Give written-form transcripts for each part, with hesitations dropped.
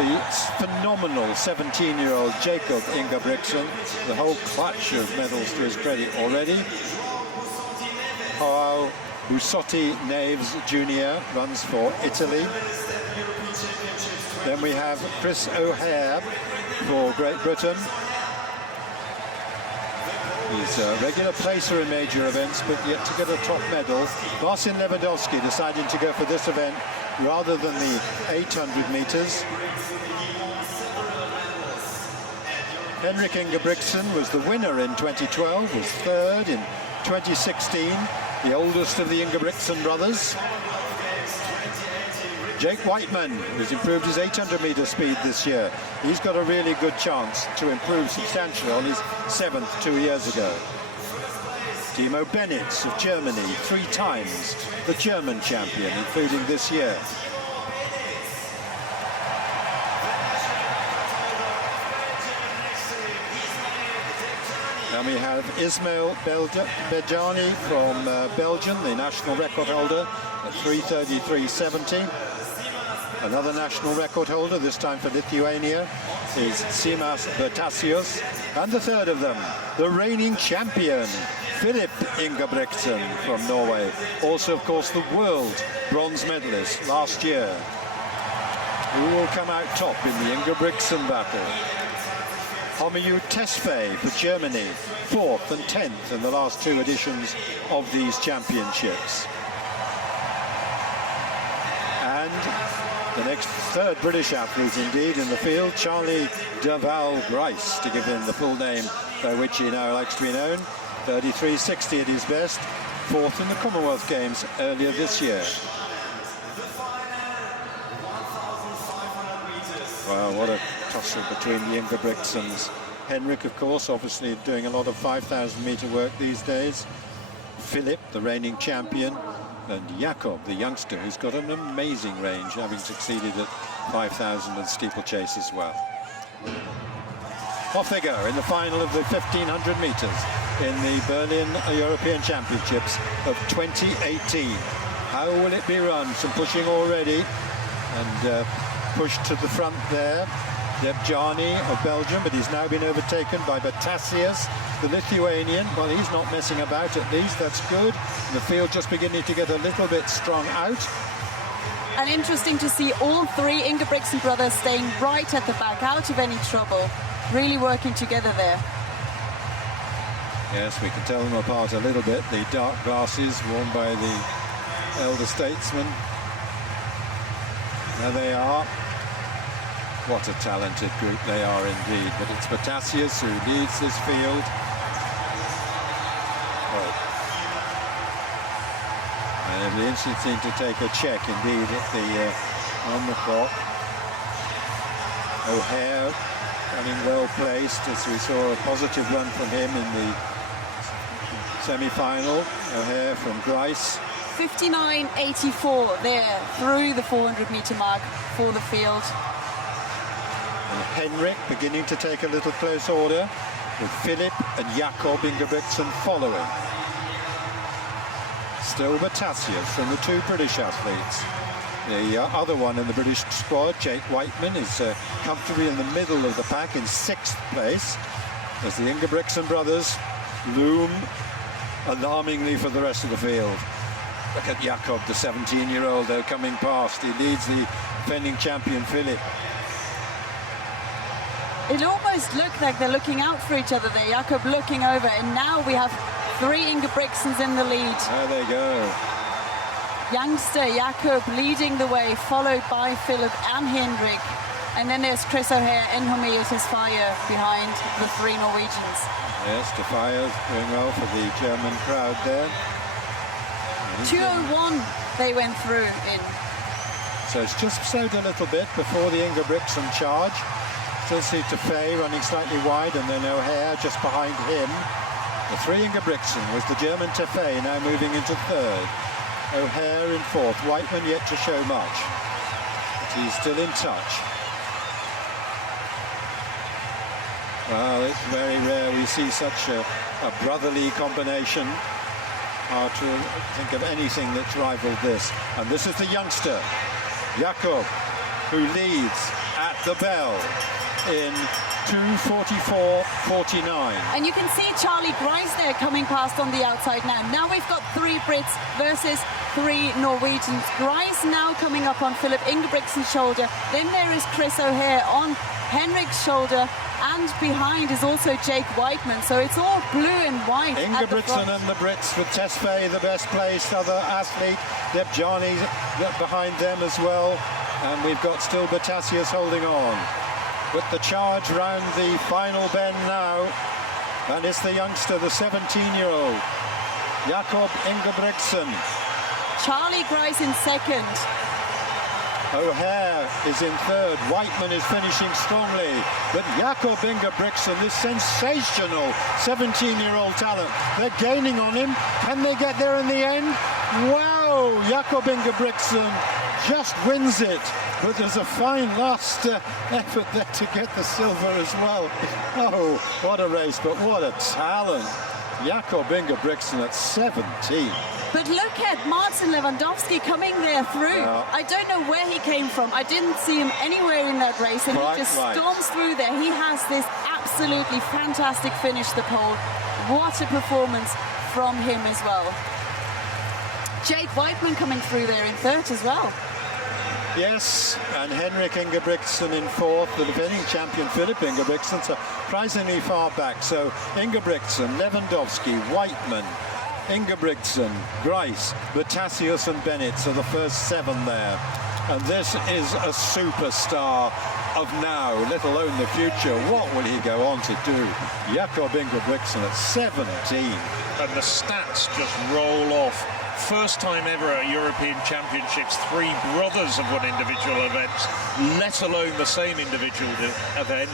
the phenomenal 17-year-old Jakob Ingebrigtsen, the whole clutch of medals to his credit already. Joao Busotti Neves Jr. runs for Italy. Then we have Chris O'Hare for Great Britain. He's a regular placer in major events, but yet to get a top medal. Marcin Lewandowski deciding to go for this event rather than the 800 meters. Henrik Ingebrigtsen was the winner in 2012, was third in 2016, the oldest of the Ingebrigtsen brothers. Jake Whiteman, who's improved his 800-meter speed this year. He's got a really good chance to improve substantially on his 7th 2 years ago. Timo Benitz of Germany, 3 times the German champion, including this year. Then we have Ismail Bejani from Belgium, the national record holder at 3:33.70. Another national record holder, this time for Lithuania, is Simas Bertasius. And the third of them, the reigning champion, Filip Ingebrigtsen from Norway. Also, of course, the world bronze medalist last year. Who will come out top in the Ingebrigtsen battle? Homiyu Tesfaye for Germany, 4th and 10th in the last 2 editions of these championships. And the next third British athlete indeed in the field, Charlie Derval Grice, to give him the full name by which he now likes to be known. 33.60 at his best, 4th in the Commonwealth Games earlier this year. Wow, what a tussle between the Ingebrigtsens. Henrik, of course, obviously doing a lot of 5,000-meter work these days. Filip, the reigning champion, and Jakob, the youngster, who's got an amazing range, having succeeded at 5,000 and steeplechase as well. Off they go in the final of the 1,500 meters in the Berlin European Championships of 2018. How will it be run? Some pushing already, and pushed to the front there, Debjani of Belgium, but he's now been overtaken by Bertasius, the Lithuanian. Well, he's not messing about, at least, that's good. The field just beginning to get a little bit strung out. And interesting to see all 3 Ingebrigtsen brothers staying right at the back, out of any trouble. Really working together there. Yes, we can tell them apart a little bit. The dark glasses worn by the elder statesman. There they are. What a talented group they are indeed. But it's Bertasius who leads this field. Oh. And it'll be interesting to take a check indeed at the on the clock. O'Hare running well placed, as we saw a positive run from him in the semi-final. O'Hare from Grice. 59.84 there through the 400-meter mark for the field. And Henrik beginning to take a little close order, with Filip and Jakob Ingebrigtsen following. Still Bertasius from the 2 British athletes. The other one in the British squad, Jake Whiteman, is comfortably in the middle of the pack in 6th place, as the Ingebrigtsen brothers loom alarmingly for the rest of the field. Look at Jakob, the 17-year-old, though, coming past. He leads the defending champion, Filip. It almost looked like they're looking out for each other there. Jakob looking over, and now we have 3 Ingebrigtsens in the lead. There they go. Youngster Jakob leading the way, followed by Filip and Henrik. And then there's Chris O'Hare and Homiyu Tesfaye behind the 3 Norwegians. Yes, Tesfaye doing well for the German crowd there. 2:01 they went through in. So it's just slowed a little bit before the Ingebrigtsen charge. Still see Tesfaye running slightly wide, and then O'Hare just behind him. The 3 Ingebrigtsen was the German Tesfaye, now moving into 3rd. O'Hare in 4th. Whiteman yet to show much, but he's still in touch. Well, it's very rare we see such a brotherly combination. Hard to think of anything that's rivaled this. And this is the youngster, Jakob, who leads at the bell in 2:44.49. And you can see Charlie Grice there coming past on the outside now. Now we've got 3 Brits versus 3 Norwegians. Grice now coming up on Philip Ingebrigtsen's shoulder. Then there is Chris O'Hare on Henrik's shoulder. And behind is also Jake Whiteman. So it's all blue and white. Ingebrigtsen and the Brits with Tesfaye, the best placed other athlete. Debjani behind them as well. And we've got still Batasius holding on. But the charge round the final bend now. And it's the youngster, the 17-year-old, Jakob Ingebrigtsen. Charlie Grice in second. O'Hare is in third. Whiteman is finishing strongly. But Jakob Ingebrigtsen, this sensational 17-year-old talent, they're gaining on him. Can they get there in the end? Wow! Jakob Ingebrigtsen just wins it. But there's a fine last effort there to get the silver as well. Oh, what a race, but what a talent. Jakob Ingebrigtsen at 17. But look at Martin Lewandowski coming there through. Yeah. I don't know where he came from. I didn't see him anywhere in that race, and he just storms through there. He has this absolutely fantastic finish, the pole. What a performance from him as well. Jake Whiteman coming through there in third as well. Yes, and Henrik Ingebrigtsen in fourth, the defending champion Philip Ingebrigtsen, surprisingly far back. So Ingebrigtsen, Lewandowski, Whiteman, Ingebrigtsen, Grice, Batasius and Bennett, so the first 7 there. And this is a superstar of now, let alone the future. What will he go on to do? Jakob Ingebrigtsen at 17. And the stats just roll off. First time ever at European Championships, 3 brothers have won individual events, let alone the same individual event.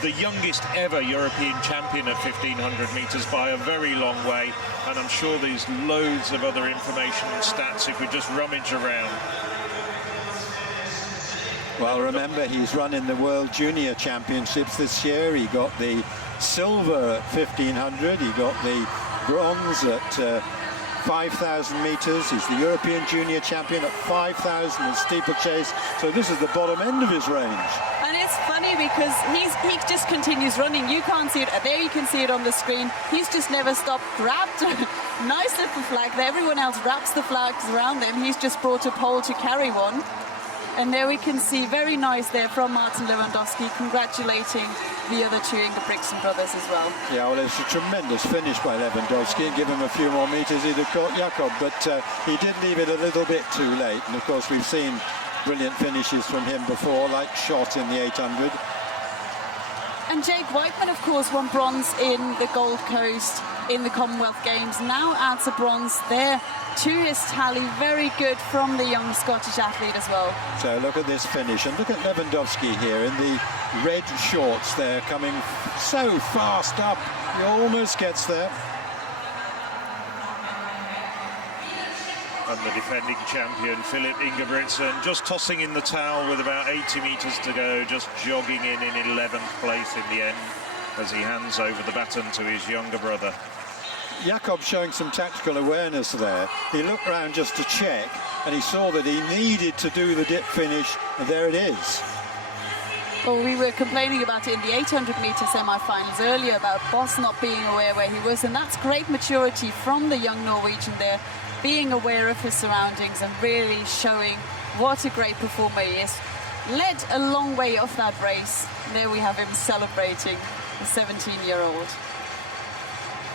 The youngest ever European champion at 1500 metres by a very long way. And I'm sure there's loads of other information and stats if we just rummage around. Well, remember, he's run in the World Junior Championships this year. He got the silver at 1500. He got the bronze at 5,000 metres. He's the European Junior Champion at 5,000 in steeplechase. So this is the bottom end of his range. And it's funny because he just continues running. You can't see it. There you can see it on the screen. He's just never stopped. Grabbed a nice little flag there. Everyone else wraps the flags around them. He's just brought a pole to carry one. And there we can see, very nice there from Martin Lewandowski, congratulating the other 2 Ingebrigtsen brothers as well. Yeah, well, it's a tremendous finish by Lewandowski, and give him a few more metres, he'd have caught Jakob, but he did leave it a little bit too late. And of course, we've seen brilliant finishes from him before, like Schott in the 800. And Jake Whiteman, of course, won bronze in the Gold Coast in the Commonwealth Games, now adds a bronze there to his tally. Very good from the young Scottish athlete as well. So look at this finish, and look at Lewandowski here in the red shorts there, coming so fast up, he almost gets there. And the defending champion, Philip Ingebrigtsen, just tossing in the towel with about 80 metres to go, just jogging in 11th place in the end as he hands over the baton to his younger brother. Jakob showing some tactical awareness there. He looked round just to check, and he saw that he needed to do the dip finish, and there it is. Well, we were complaining about it in the 800-metre semi-finals earlier about Boss not being aware where he was, and that's great maturity from the young Norwegian there, being aware of his surroundings and really showing what a great performer he is. Led a long way off that race. There we have him celebrating, the 17-year-old.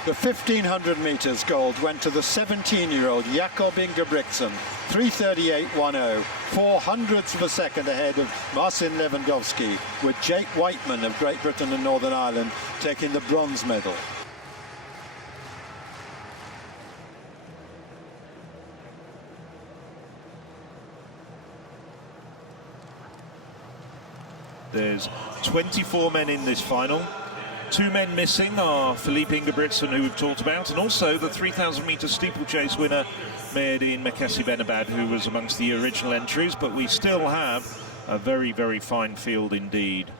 The 1500 metres gold went to the 17-year-old Jakob Ingebrigtsen, 3:38.10, 400ths of a second ahead of Marcin Lewandowski, with Jake Whiteman of Great Britain and Northern Ireland taking the bronze medal. There's 24 men in this final. 2 men missing are Philippe Ingebrigtsen, who we've talked about, and also the 3,000-metre steeplechase winner, Mehedin Mekessi Benabad, who was amongst the original entries, but we still have a very, very fine field indeed.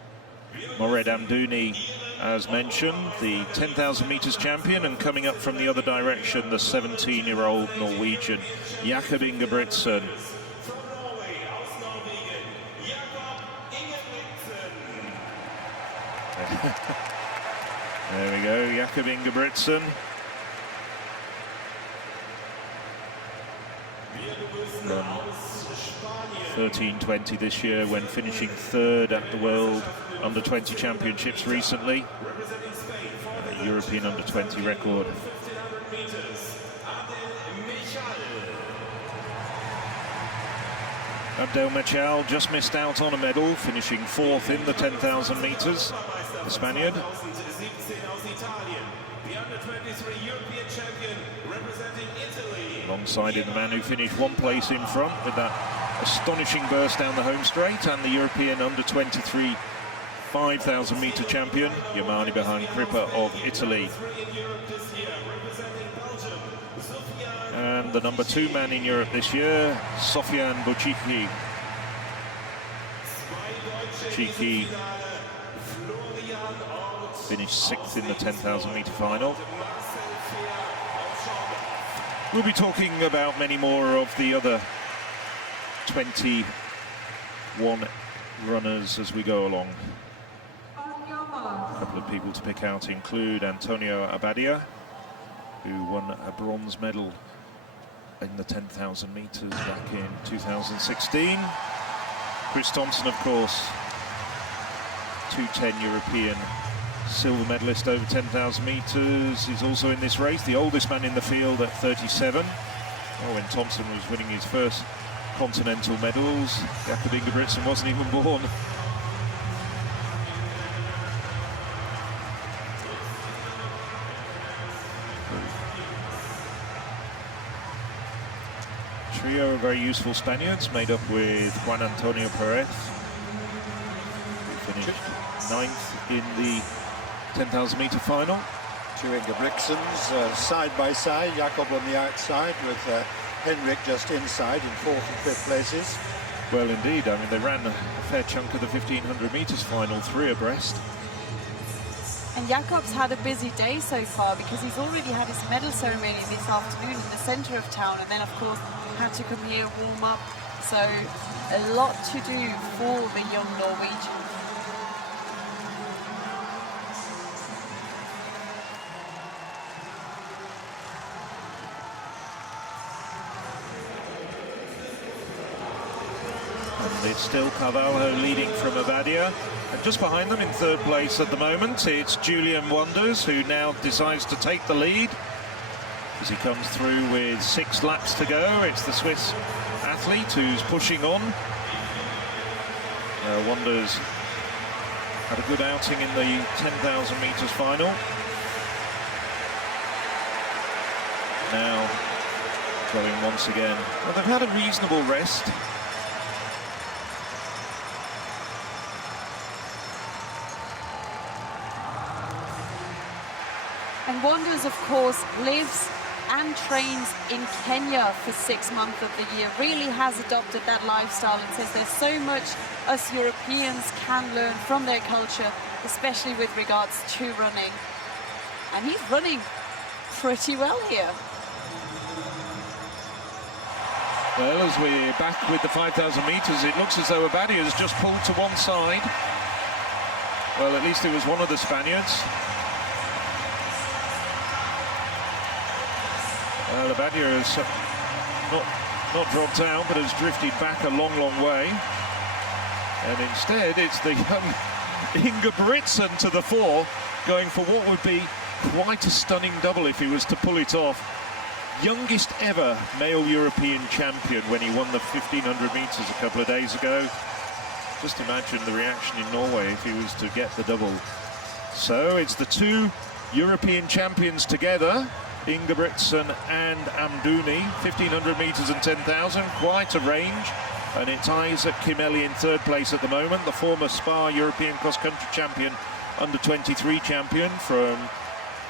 Mored Amdouni, as mentioned, the 10,000 metres champion, and coming up from the other direction, the 17-year-old Norwegian, Jakob Ingebrigtsen. There we go, Jakob Ingebrigtsen. Run 13:20 this year when finishing third at the World Under-20 Championships recently. A European Under-20 record. Abdel Mechal just missed out on a medal, finishing fourth in the 10,000 metres, the Spaniard. Alongside him, the man who finished one place in front with that astonishing burst down the home straight, and the European Under-23 5,000 metre champion, Yamani behind Crippa of Italy. And the number 2 man in Europe this year, Sofian Bouchiki. Bouchiki finished 6th in the 10,000 metre final. We'll be talking about many more of the other 21 runners as we go along. A couple of people to pick out include Antonio Abadia, who won a bronze medal in the 10,000 metres back in 2016. Chris Thompson, of course, 210 European silver medalist over 10,000 metres. He's also in this race, the oldest man in the field at 37. Oh, when Thompson was winning his first continental medals, Jakob Ingebrigtsen wasn't even born. Trio of very useful Spaniards, made up with Juan Antonio Perez, who finished 9th in the 10,000 metre final. 2 Ingebrigtsens side by side, Jakob on the outside with Henrik just inside in 4th and 5th places. Well, indeed. I mean, they ran a fair chunk of the 1,500 metres final, 3 abreast. And Jakob's had a busy day so far because he's already had his medal ceremony this afternoon in the centre of town, and then of course had to come here, warm up. So a lot to do for the young Norwegian. And it's still Carvalho leading from Abadia. And just behind them in 3rd place at the moment, it's Julian Wonders, who now decides to take the lead as he comes through with 6 laps to go. It's the Swiss athlete who's pushing on. Wonders had a good outing in the 10,000 metres final. Now going once again. Well, they've had a reasonable rest. And Wonders, of course, lives and trains in Kenya for 6 months of the year, really has adopted that lifestyle and says there's so much us Europeans can learn from their culture, especially with regards to running. And he's running pretty well here. Well, as we're back with the 5,000 metres, it looks as though Abadia has just pulled to one side. Well, at least it was one of the Spaniards. Well, Abadia has not dropped out, but has drifted back a long, long way. And instead, it's the young Ingebrigtsen to the fore, going for what would be quite a stunning double if he was to pull it off. Youngest ever male European champion when he won the 1,500 metres a couple of days ago. Just imagine the reaction in Norway if he was to get the double. So it's the 2 European champions together, Ingebrigtsen and Amdouni, 1,500 metres and 10,000, quite a range. And it's Isaac Kimeli in 3rd place at the moment, the former Spa European cross-country champion, under-23 champion from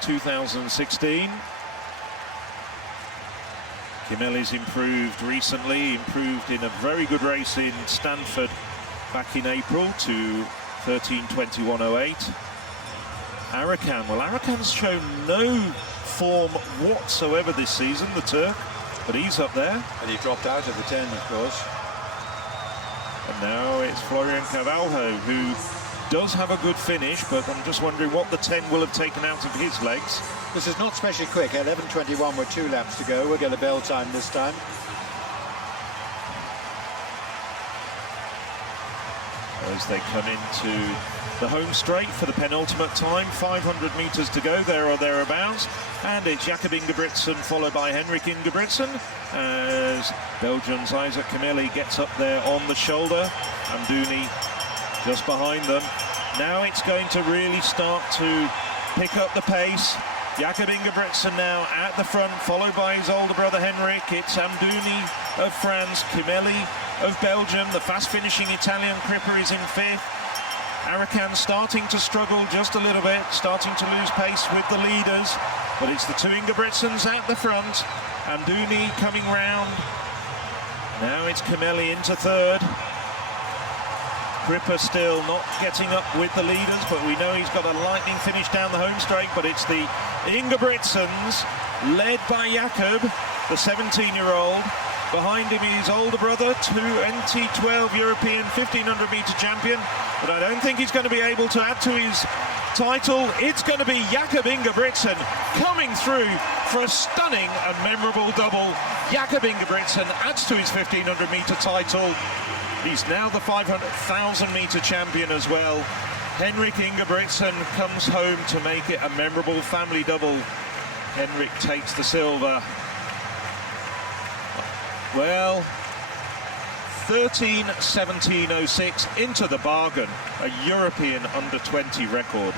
2016. Kimeli's improved recently, improved in a very good race in Stanford back in April to 13:21.08. Arakan, well, Arakan's shown no form whatsoever this season, the Turk, but he's up there. And he dropped out of the 10, of course. And now it's Florian Carvalho, who does have a good finish, but I'm just wondering what the 10 will have taken out of his legs. This is not especially quick. 11:21 with 2 laps to go. We'll get a bell time this time. As they come into the home straight for the penultimate time, 500 metres to go, there or thereabouts, and it's Jakob Ingebrigtsen followed by Henrik Ingebrigtsen as Belgium's Isaac Kimeli gets up there on the shoulder. Amdouni just behind them. Now it's going to really start to pick up the pace. Jakob Ingebrigtsen now at the front, followed by his older brother Henrik. It's Amdouni of France, Kimeli of Belgium. The fast-finishing Italian Cripper is in 5th. Arakan starting to struggle just a little bit, starting to lose pace with the leaders. But it's the 2 Ingebrigtsens at the front. Amdouni coming round. Now it's Kimeli into 3rd. Cripper still not getting up with the leaders, but we know he's got a lightning finish down the home straight. But it's the Ingebrigtsens, led by Jakob, the 17-year-old. Behind him his older brother, 2012 European 1500 metre champion. But I don't think he's going to be able to add to his title. It's going to be Jakob Ingebrigtsen coming through for a stunning and memorable double. Jakob Ingebrigtsen adds to his 1500 metre title. He's now the 500,000 metre champion as well. Henrik Ingebrigtsen comes home to make it a memorable family double. Henrik takes the silver. Well, 13:17:06 into the bargain, a European under-20 record.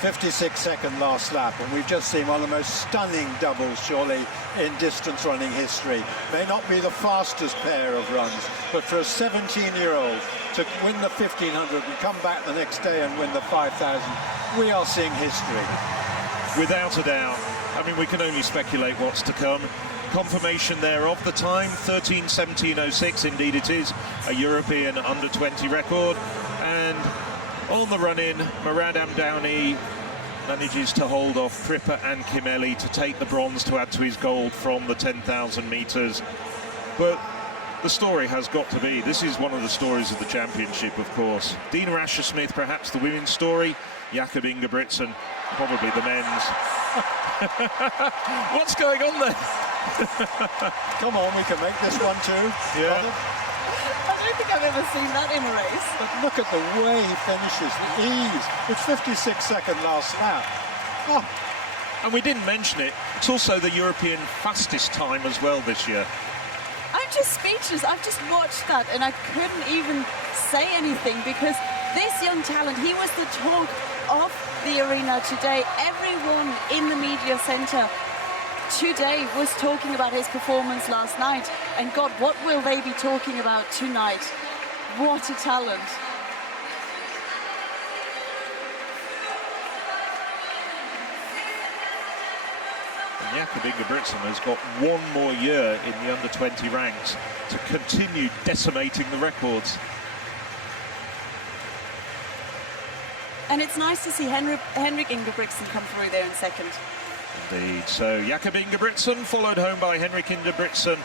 56-second last lap, and we've just seen one of the most stunning doubles, surely, in distance running history. May not be the fastest pair of runs, but for a 17-year-old to win the 1500 and come back the next day and win the 5000, we are seeing history. Without a doubt. I mean, we can only speculate what's to come. Confirmation there of the time, 13:17:06. Indeed it is a European under-20 record. And on the run-in, Murad Amdouni manages to hold off Cripper and Kimeli to take the bronze to add to his gold from the 10,000 metres. But the story has got to be, this is one of the stories of the championship, of course. Dina Asher-Smith, perhaps the women's story. Jakob Ingebrigtsen, probably the men's. What's going on there? Come on, we can make this one too. Yeah. I don't think I've ever seen that in a race. But look at the way he finishes, the ease. It's 56-second last lap. Oh. And we didn't mention it, it's also the European fastest time as well this year. I'm just speechless. I've just watched that and I couldn't even say anything because this young talent, he was the talk of the arena today. Everyone in the media centre today was talking about his performance last night. And God, what will they be talking about tonight? What a talent. And Jakob Ingebrigtsen has got one more year in the under-20 ranks to continue decimating the records. And it's nice to see Henrik Ingebrigtsen come through there in second. Indeed. So Jakob Ingebrigtsen followed home by Henrik Ingebrigtsen